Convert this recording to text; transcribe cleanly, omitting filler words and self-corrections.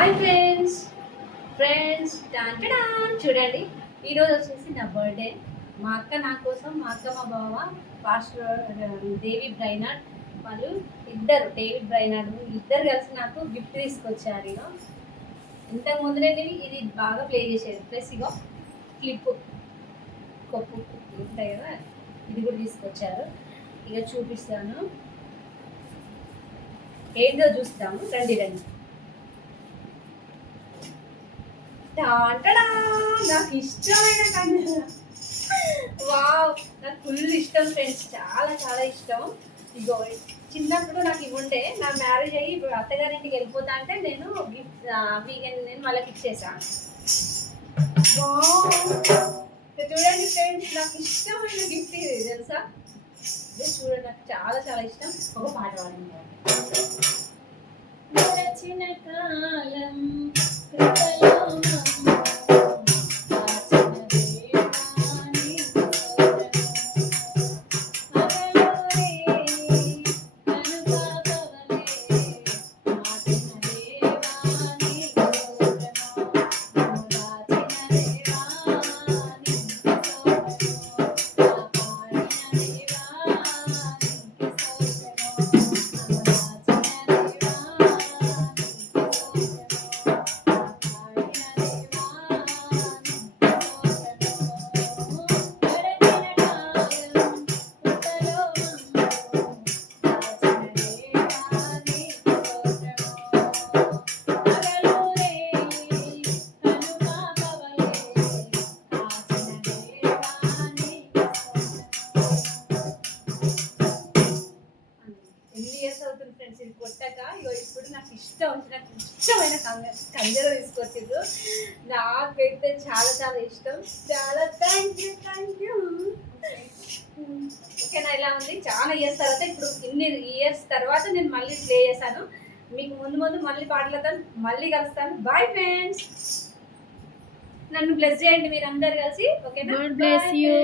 Hi friends friends చూడండి, ఈరోజు వచ్చేసి నా బర్త్డే. మా అక్క నా కోసం, మా అక్క మా బావ పాస్టర్ డేవిడ్ బ్రైనార్డ్ వాళ్ళు ఇద్దరు, డేవిడ్ బ్రైనార్డ్ ఇద్దరు కలిసి నాకు గిఫ్ట్ తీసుకొచ్చారు. ఇంతకు ముందు నేను ఇది బాగా ప్లే చేసేది. ప్లస్ ఇగో క్లిప్ కొప్పు ఉంటాయి కదా, ఇది కూడా తీసుకొచ్చారు. ఇక చూపిస్తాను, ఏంటో చూస్తాము. రండి రండి. నాకు ఇష్టమైన కన్య. వావ్, నాకు ఫుల్ ఇష్టం ఫ్రెండ్స్, చాలా చాలా ఇష్టం. ఇగో చిన్నప్పుడు నాకు ఇవి ఉంటే, నా మ్యారేజ్ అయ్యి ఇప్పుడు అత్తగారింటికి వెళ్ళిపోతా అంటే నేను గిఫ్ట్ వీకెండ్ నేను వాళ్ళకి ఇచ్చేసా. చూడండి ఫ్రెండ్స్, నాకు ఇష్టమైన గిఫ్ట్ ఇది తెలుసా. చూడండి, నాకు చాలా చాలా ఇష్టం. ఒక పాట పాడండి. గడచిన కాలం అవుతుంది ఫ్రెండ్స్ ఇది కొట్టక. ఇగో ఇప్పుడు నాకు ఇష్టమైన కంజర తీసుకొచ్చిండ్రు. నాకైతే చాలా చాలా ఇష్టం. చాలా థ్యాంక్ యూ. ఓకేనా, ఇలా ఉంది. చాలా ఇయర్స్ తర్వాత, ఇప్పుడు ఇన్ని ఇయర్స్ తర్వాత నేను మళ్ళీ ప్లే చేశాను. మీకు ముందు మళ్ళీ పాటలతో మళ్ళీ కలుస్తాను. బాయ్ ఫ్రెండ్స్, నన్ను బ్లెస్ చేయండి మీరు అందరు కలిసి. ఓకేనా, God bless you.